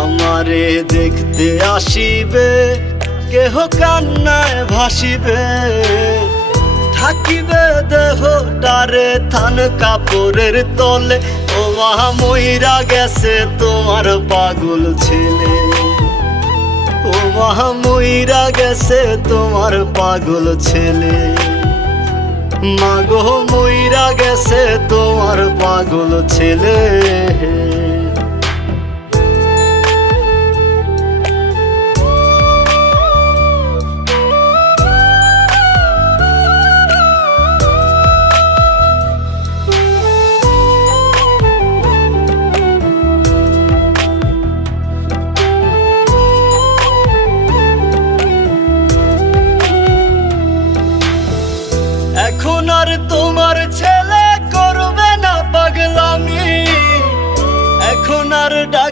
আমারে দেখতে আসিবে, কেহ কান্নায় ভাসিবে, থাকিবে দেহটারে থান কাপড়ের তলে। ও মা মইরা গেছে তোমার পাগল ছেলে, ও মা মইরা গেছে তোমার পাগল ছেলে, মাগো মইরা গেছে তোমার পাগল ছেলে।